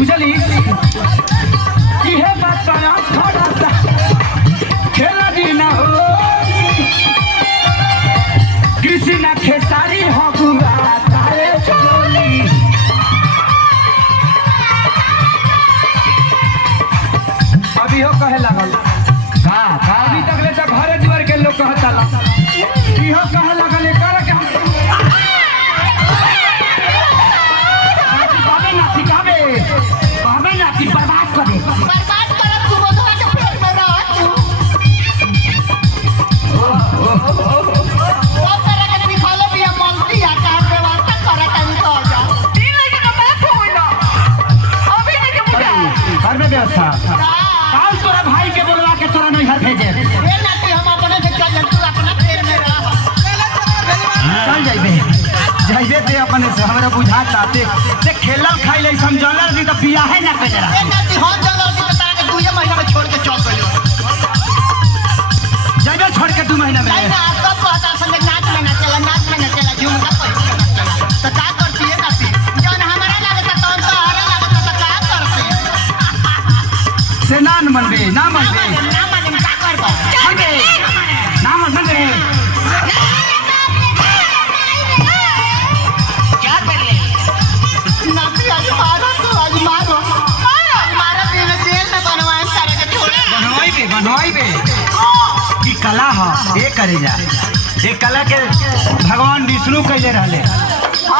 बुझली इहे बात का थोड़ा सा खेला दी ना हो किसी ना खेसारी हो गुआ तारे चोली अभी हो कहे लगल का अभी तक ले तक घर द्वार के लोग कहता ला इहो कहे लगल एकर के बाबे ना सिखावे बाबे ना कि बर्बाद कर तू बधवा के पेट में रह तू ओ तरह के सिखाले भी मलती आ का व्यवस्था करे तनी तो जा तीन लगे का मैं फोन ना अभी नहीं के बुझा घर में व्यवस्था काल तोरा भाई के बोलवा के तोरा नहीं घर भेजे ए ना कि हम अपने से चल तू अपना पेट में रह चल जाइबे जाइबे ते अपने से हमरा बुझाता ते खेलल खाइले समझलल नहीं तो बियाह ना कजरा ए ना कि हम जगह की बता के 2 महीना में छोड़ के चल गइल जाइबे छोड़ के 2 महीना में नहीं ना सब कहता संग नाच में ना चला झुमका पैसा ना चला तो का करती है ना फिर जौन हमारा लागत तो हमारा लागत तो का करती से ना मनबे ना मनबे ना माने का करबो मनबे ना मनबे क्या कर ले ना भी आज मारो दिन जेल में बनवाए सारे के छोड़े बनवाइबे की कला ह ए करे जा ए कला के भगवान विष्णु कइले रहले